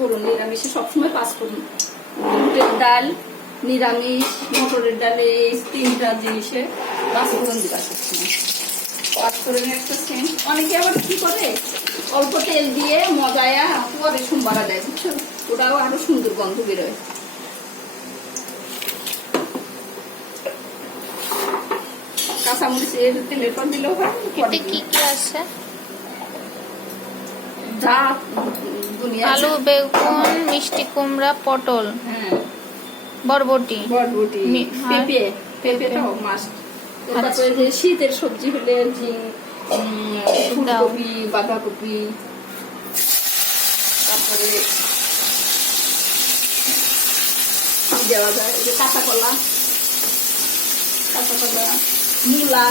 পাঁচফোড়ন নিরামিষে সবসময় পাঁচফোড়ন বুটের ডাল নিরামিষ মটরের ডালে এই তিনটা জিনিসে পাঁচফোড়ন দিবা সবসময়। পাঁচফোড়নের একটা সেন্ট অনেকে আবার কি করে? অল্প তেল দিয়ে মজায়া পরে সোমবারা দেয় বুঝছ? ওটাও আরও সুন্দর গন্ধ বেরোয়। কাঁচামরিচের তেলের পর দিলেও হয় কি কি আছে? যা দুনিয়া আলু বেগুন মিষ্টি কুমড়া পটল হ্যাঁ। বরবটি। বরবটি পেঁপে। পেঁপেটাও মাস্ট তারপরে শীতের সবজি হলে ফুলকপি বাঁধাকপি। তারপরে দেওয়া যায়? যে কাঁচা কলা কাঁচা কলা মূলা।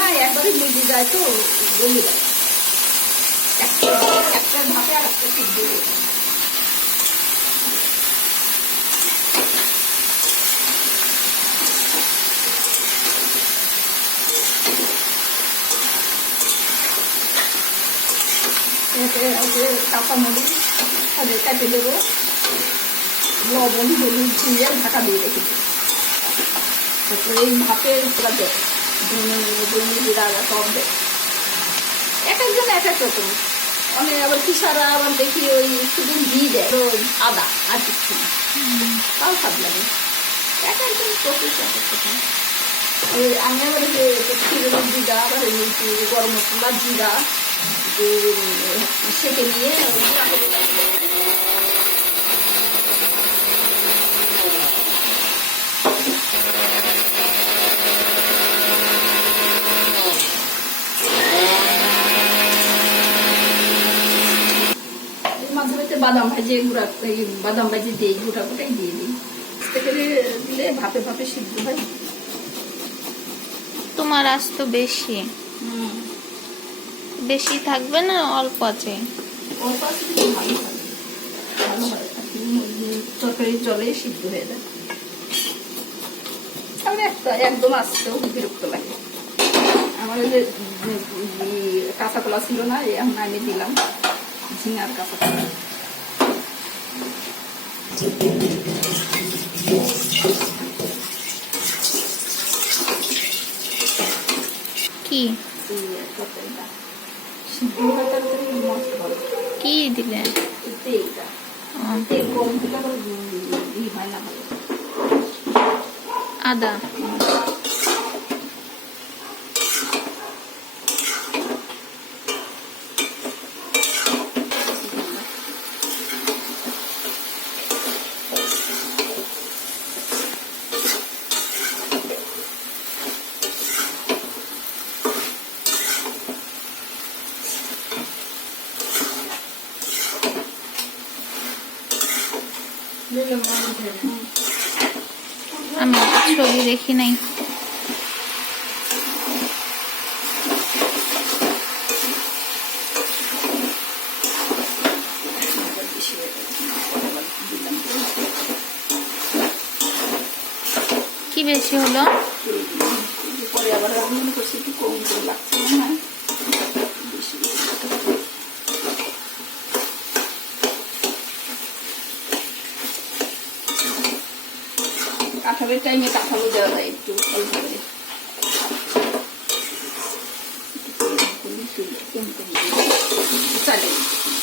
না একবারে মিলিয়ে যায় তো, গলে যায়। একটা একটা আর একটা সিদ্ধ হয়ে দেবো। লবণ, হলুদ দিয়ে ঢাকা দিয়ে রেখে দেবো। তারপরে এই ভাপের ধনে জিরা সব দেয় এক একজন এক এক রকম অনেক আবার কিসারা আবার দেখি ওই শুধু ঘি দেয় আদা আর কিছু না তাও স্বাদ লাগে এক একজন প্রসেস এক এক রকম আমি আবার যে জিরা আবার গরম মশলা জিরা সেকে নিয়ে ওই গুঁড়া করে রাখি। এই মাঝে মাঝে বাদাম ভাজে গুঁড়া এই বাদাম ভাজে দিই গোটা গোটাই দিয়ে দিই। আস্তে করে দিলে ভাপে ভাপে সিদ্ধ হয়। তোমার আজ তো বেশি। বেশি থাকবে না অল্প আছে? পাশে দিলে ভালো ভালো তরকারি জলে সিদ্ধ হয়ে যায়। একটা একদম আসতেও বিরক্ত লাগে। আমার ওই যে কাঁচা কলা ছিল না এখন আমি দিলাম। ঝিঙার কাঁচা কলা। কি? কি দিলে? আদা। আমি ছবি দেখি নাই। কি বেশি হলো পরে আবার আমি মনে করছি একটু কম করে লাগছে না হয় বেশি কাঁঠালের টাইমে কাঁঠালও দেওয়া যায় একটু অল্প করে।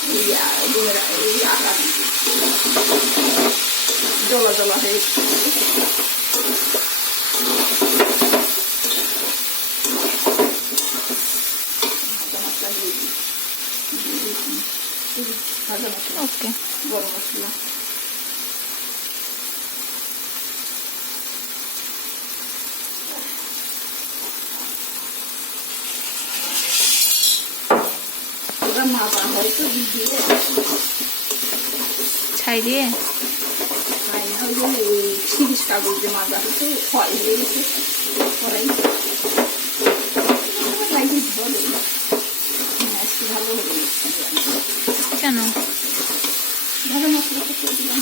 এই জলা জলা হয়ে ভাজা মশলা ওকে গরম মশলা। মাপা হয়তো দিয়ে ছাই দিয়ে? শিরিষ কাগজ যে মাজা হতো ক্ষয় হয়ে গেছে কড়াই কেন ভালো মশলা করে দিলাম